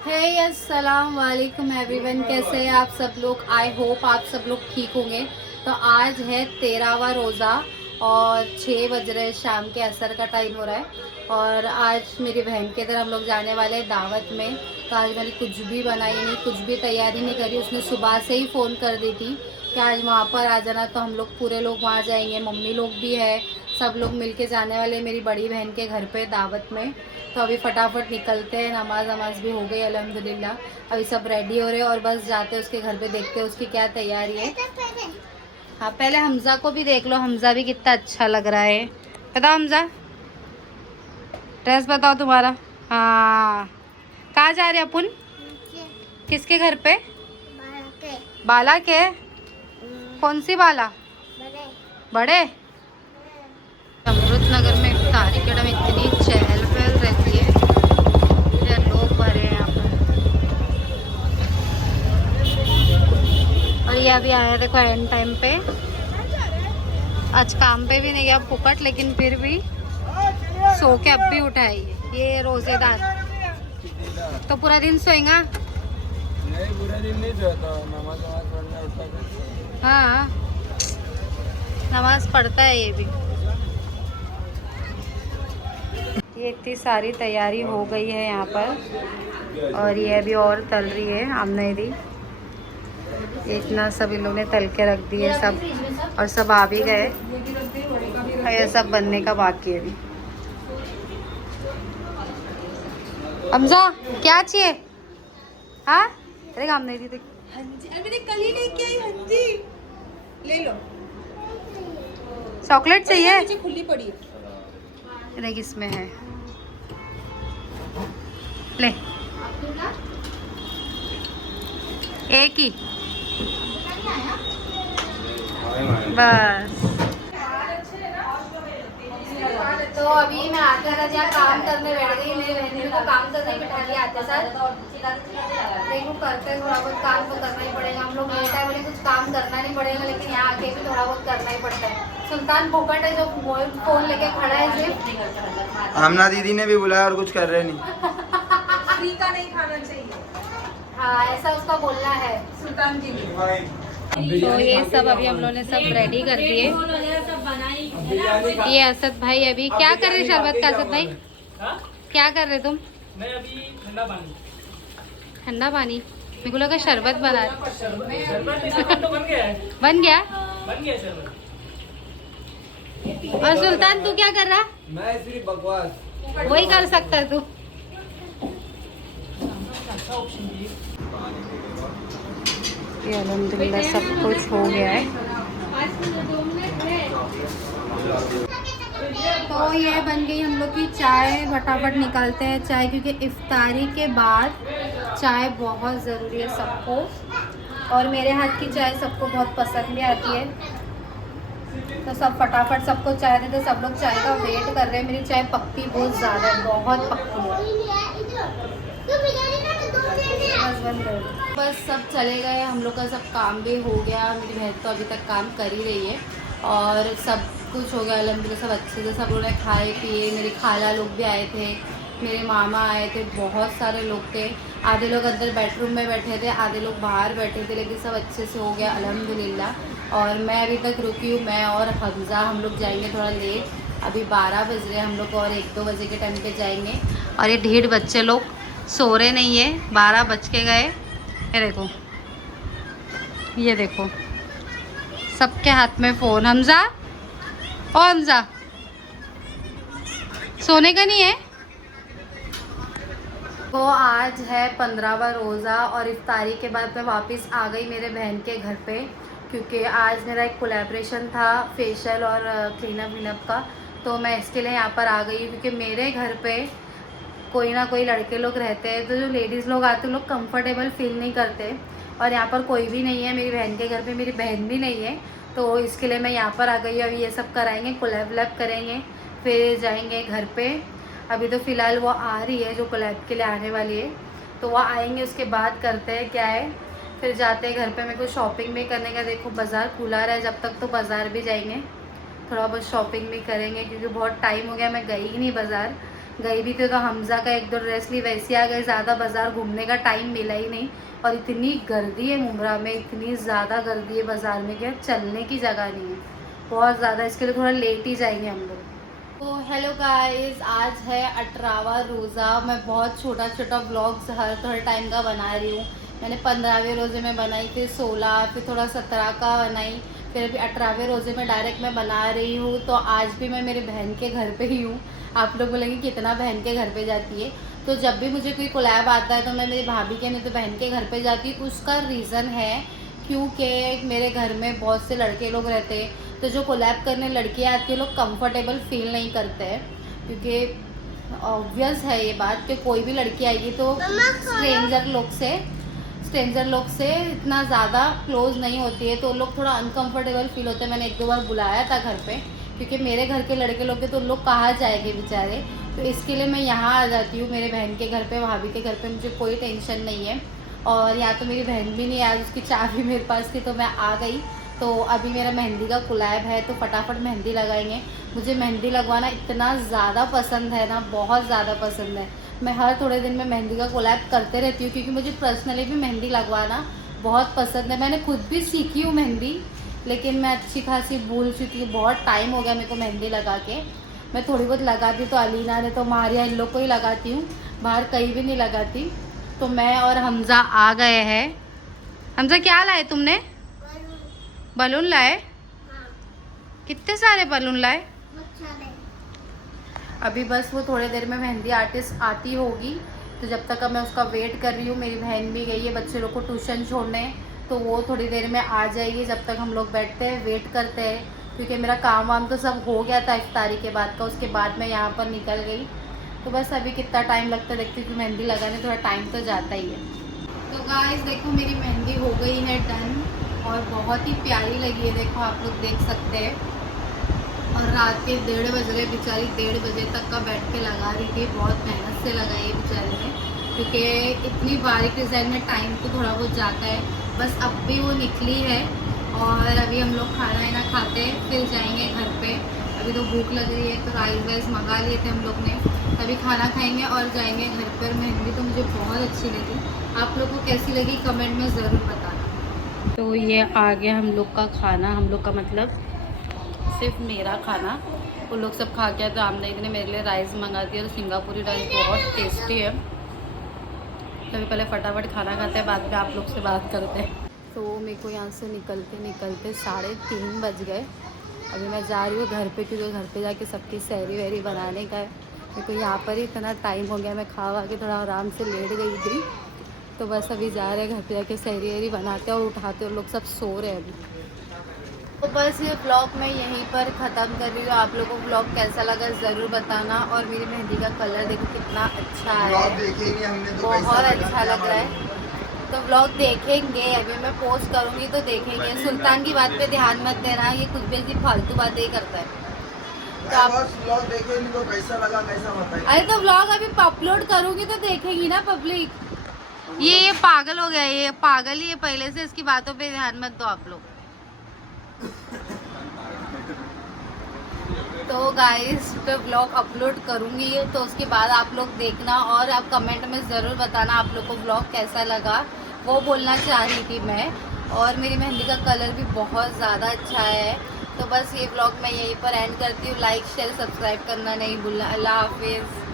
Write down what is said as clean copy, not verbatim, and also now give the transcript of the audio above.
हे अस्सलाम वालेकुम एवरीवन, कैसे हैं आप सब लोग। आई होप आप सब लोग ठीक होंगे। तो आज है 13वां रोज़ा और 6 बज रहे हैं, शाम के असर का टाइम हो रहा है। और आज मेरी बहन के इधर हम लोग जाने वाले हैं दावत में। तो आज मैंने कुछ भी बनाई नहीं, कुछ भी तैयारी नहीं करी। उसने सुबह से ही फ़ोन कर दी थी कि आज वहाँ पर आ जाना। तो हम लोग पूरे लोग वहाँ जाएंगे, मम्मी लोग भी है, सब लोग मिलके जाने वाले मेरी बड़ी बहन के घर पे दावत में। तो अभी फटाफट निकलते हैं, नमाज भी हो गई अल्हम्दुलिल्लाह। अभी सब रेडी हो रहे हैं और बस जाते हैं उसके घर पे, देखते हैं उसकी क्या तैयारी है। हाँ, पहले हमजा को भी देख लो, हमजा भी कितना अच्छा लग रहा है। बताओ हमजा, ड्रेस बताओ तुम्हारा। हाँ, कहाँ जा रहे हैं अपन? किसके घर पे? बाला के? कौन सी बाला? बड़े। अमृत नगर में इफ्तारी के टाइम इतनी चहल पहल रहती है, लोग भरे हैं यहाँ पर। और ये अभी आया देखो एंड टाइम पे। आज काम पे भी नहीं गया फुकट, लेकिन फिर भी सो के अब भी उठा है ये रोजेदार। तो पूरा दिन सोएगा? नहीं, पूरा दिन नहीं सोता, नमाज पढ़ने उठता है। हाँ, नमाज पढ़ता है ये भी। ये इतनी सारी तैयारी हो गई है यहाँ पर, और ये अभी और तल रही है आमने दी। इतना सब इन लोगों ने तल के रख दिए सब, और सब आ भी गए। ये सब बनने का बाकी है अभी। हमजा क्या चाहिए? हाँ, अरे आमने दी देख। हाँ जी, अरे मैंने कल ही लेके आई। हाँ जी, ले लो। चॉकलेट चाहिए? नीचे खुली पड़ी है। देख इसमें है, ले एक ही बस। तो अभी मैं आकर यहाँ काम करने बैठ गई। मेरी बहन को काम करने बिठा लिया आते सर। देखो करते थोड़ा बहुत काम तो करना ही पड़ेगा। हम लोग लेटा है बोले कुछ काम करना नहीं पड़ेगा, लेकिन यहाँ आके भी थोड़ा बहुत करना ही पड़ता है। सुल्तान भोकट है जो फोन लेके खड़ा है सिर्फ। हमना दीदी ने भी बुलाया और कुछ कर रहे नहीं। फ्री का नहीं खाना चाहिए। हाँ, ऐसा उसका बोलना है सुल्तान जी ने। तो ये सब अभी हम लोगों ने सब रेडी कर दिए। ये असद भाई अभी क्या कर रहे? शरबत का असद भाई क्या कर रहे तुम? मैं अभी ठंडा पानी। ठंडा पानी? मेरे को लगा शरबत बना रहे। शरबत तो बन गया है। बन गया? बन गया शरबत। और सुल्तान तू क्या कर रहा? मैं सिर्फ बकवास। वही कर सकता है तू। ये अल्हम्दुलिल्लाह सब कुछ हो गया है। तो ये बन गई हम लोग की चाय। फटाफट निकालते हैं चाय, क्योंकि इफ्तारी के बाद चाय बहुत ज़रूरी है सबको। और मेरे हाथ की चाय सबको बहुत पसंद भी आती है। तो सब फटाफट सबको चाय देते। सब लोग चाय का वेट कर रहे हैं। मेरी चाय पकती बहुत ज़्यादा है, बहुत पकती है। बस सब चले गए, हम लोग का सब काम भी हो गया। मेरी बहन तो अभी तक काम कर ही रही है, और सब कुछ हो गया अल्हम्दुलिल्लाह। सब अच्छे से सब लोगों ने खाए पिए। मेरी खाला लोग भी आए थे, मेरे मामा आए थे, बहुत सारे लोग थे। आधे लोग अंदर बेडरूम में बैठे थे, आधे लोग बाहर बैठे थे, लेकिन सब अच्छे से हो गया अल्हम्दुलिल्लाह। और मैं अभी तक रुकी हूँ, मैं और हमजा। हम लोग जाएंगे थोड़ा लेट, अभी 12 बज रहे हैं हम लोग, और 1-2 बजे के टाइम पे जाएंगे। और ये ढीठ बच्चे लोग सो रहे नहीं है, 12 बज के गए। ये देखो, ये देखो सबके हाथ में फ़ोन। हमजा, ओ हमजा, सोने का नहीं है? तो आज है 15वां रोज़ा, और इफ्तारी के बाद मैं वापस आ गई मेरे बहन के घर पे, क्योंकि आज मेरा एक कोलैबोरेशन था फेशियल और क्लीनअप विनअप का। तो मैं इसके लिए यहाँ पर आ गई, क्योंकि मेरे घर पे कोई ना कोई लड़के लोग रहते हैं, तो जो लेडीज़ लोग आते हैं लोग कंफर्टेबल फील नहीं करते। और यहाँ पर कोई भी नहीं है मेरी बहन के घर पे, मेरी बहन भी नहीं है। तो इसके लिए मैं यहाँ पर आ गई। अभी ये सब कराएंगे, कोलैब वलैब करेंगे, फिर जाएंगे घर पे। अभी तो फ़िलहाल वो आ रही है जो कोलैब के लिए आने वाली है, तो वो आएंगे, उसके बाद करते हैं क्या है, फिर जाते हैं घर पे। मेरे को शॉपिंग भी करने का, देखो बाज़ार खुला रहा है जब तक, तो बाज़ार भी जाएंगे, थोड़ा बहुत शॉपिंग भी करेंगे, क्योंकि बहुत टाइम हो गया मैं गई ही नहीं बाज़ार। गई भी थी तो हमजा का 1-2 ड्रेस ली, वैसे आ गए। ज़्यादा बाज़ार घूमने का टाइम मिला ही नहीं। और इतनी गर्दी है मुंब्रा में, इतनी ज़्यादा गर्दी है बाज़ार में कि चलने की जगह नहीं है, बहुत ज़्यादा। इसके लिए थोड़ा लेट ही जाएंगे हम लोग। तो हेलो गाइस, आज है 18वां रोज़ा। मैं बहुत छोटा छोटा व्लॉग्स हर टाइम का बना रही हूँ। मैंने 15वें रोज़े में बनाई, फिर 16, फिर थोड़ा 17 का बनाई, फिर अभी 18वें रोज़े में डायरेक्ट मैं बना रही हूँ। तो आज भी मैं मेरी बहन के घर पे ही हूँ। आप लोग बोलेंगे कितना बहन के घर पे जाती है। तो जब भी मुझे कोई कोलैब आता है तो मैं मेरी भाभी के नहीं तो बहन के घर पे जाती हूँ। उसका रीज़न है क्योंकि मेरे घर में बहुत से लड़के लोग रहते हैं, तो जो कोलैब करने लड़कियाँ आती है लोग कंफर्टेबल फील नहीं करते हैं, क्योंकि ऑब्वियस है ये बात कि कोई भी लड़की आएगी तो स्ट्रेंजर लोग से इतना ज़्यादा क्लोज नहीं होती है, तो लोग थोड़ा अनकंफर्टेबल फील होते हैं। मैंने 1-2 बार बुलाया था घर पे, क्योंकि मेरे घर के लड़के लोग थे तो लोग कहाँ जाएंगे बेचारे। तो इसके लिए मैं यहाँ आ जाती हूँ मेरे बहन के घर पे, भाभी के घर पे। मुझे कोई टेंशन नहीं है। और यहाँ तो मेरी बहन भी नहीं आई, उसकी चाबी मेरे पास थी तो मैं आ गई। तो अभी मेरा मेहंदी का कोलैब है तो फटाफट मेहंदी लगाएंगे। मुझे मेहंदी लगवाना इतना ज़्यादा पसंद है ना, बहुत ज़्यादा पसंद है। मैं हर थोड़े दिन में मेहंदी का कोलैब करते रहती हूँ, क्योंकि मुझे पर्सनली भी मेहंदी लगवाना बहुत पसंद है। मैंने खुद भी सीखी हूँ मेहंदी, लेकिन मैं अच्छी खासी भूल चुकी हूँ। बहुत टाइम हो गया मेरे को मेहंदी लगा के। मैं थोड़ी बहुत लगाती तो अलीना ने तो मारिया इन लोग को ही लगाती हूँ, बाहर कहीं भी नहीं लगाती। तो मैं और हमजा आ गए हैं। हमजा क्या लाए तुमने? बलून लाए? कितने सारे बलून लाए? अभी बस वो थोड़ी देर में मेहंदी आर्टिस्ट आती होगी, तो जब तक मैं उसका वेट कर रही हूँ। मेरी बहन भी गई है बच्चे लोग को ट्यूशन छोड़ने, तो वो थोड़ी देर में आ जाएगी। जब तक हम लोग बैठते हैं वेट करते हैं, क्योंकि मेरा काम वाम तो सब हो गया था इफ्तारी के बाद का। उसके बाद मैं यहाँ पर निकल गई। तो बस अभी कितना टाइम लगता है देखती हूँ, कि मेहंदी लगाने थोड़ा टाइम तो जाता ही है। तो गाइस देखो मेरी मेहंदी हो गई है डन, और बहुत ही प्यारी लगी है, देखो आप लोग देख सकते हैं। और रात के 1:30 बज रहे, बेचारी 1:30 बजे तक का बैठ के लगा रही थी। बहुत मेहनत से लगाई है बेचारी ने, क्योंकि इतनी बारीक डिज़ाइन में टाइम तो थोड़ा बहुत जाता है। बस अब भी वो निकली है, और अभी हम लोग खाना वाना खाते हैं फिर जाएंगे घर पे। अभी तो भूख लग रही है तो राइस वाइस मंगा लिए थे हम लोग ने, तभी खाना खाएंगे और जाएंगे घर पर। मेहंदी तो मुझे बहुत अच्छी लगी। आप लोग को कैसी लगी कमेंट में ज़रूर बताना। तो ये आ गया हम लोग का खाना, हम लोग का मतलब सिर्फ मेरा खाना। वो लोग सब खा गया तो आमदनी ने मेरे लिए राइस मंगा दिया। तो सिंगापुरी राइस बहुत टेस्टी है। तभी पहले फटाफट खाना खाते हैं, बाद में आप लोग से बात करते हैं। तो मेरे को यहाँ से निकलते 3:30 बज गए। अभी मैं जा रही हूँ घर पे, क्योंकि घर पे जाके सबकी सहरी वहरी बनाने का है। मेरे को यहाँ पर ही इतना टाइम हो गया, मैं खा के थोड़ा आराम से लेट गई थी। तो बस अभी जा रहे हैं घर पे जाके सहरी वहरी बनाते हैं और उठाते हैं। लोग सब सो रहे हैं अभी। तो बस ये ब्लॉग मैं यहीं पर ख़त्म कर रही हूँ। आप लोगों को ब्लॉग कैसा लगा ज़रूर बताना। और मेरी मेहंदी का कलर देखो कितना अच्छा है, बहुत अच्छा लग रहा है। तो ब्लॉग देखेंगे, अभी मैं पोस्ट करूँगी तो देखेंगे। सुल्तान की बात पे ध्यान मत देना, ये कुछ भी ऐसी फालतू बातें ही करता है। तो आप ब्लॉग देखेंगे तो कैसा लगा कैसा बताइए। अरे तो ब्लॉग अभी अपलोड करूँगी तो देखेंगी ना पब्लिक। ये पागल हो गया, ये पागल ही है पहले से। इसकी बातों पे ध्यान मत दो आप लोग। तो गाइस पे ब्लॉग अपलोड करूँगी तो उसके बाद आप लोग देखना, और आप कमेंट में ज़रूर बताना आप लोग को ब्लॉग कैसा लगा। वो बोलना चाह रही थी मैं। और मेरी मेहंदी का कलर भी बहुत ज़्यादा अच्छा है। तो बस ये ब्लॉग मैं यहीं पर एंड करती हूँ। लाइक शेयर सब्सक्राइब करना नहीं भूलना। अल्लाह हाफिज़।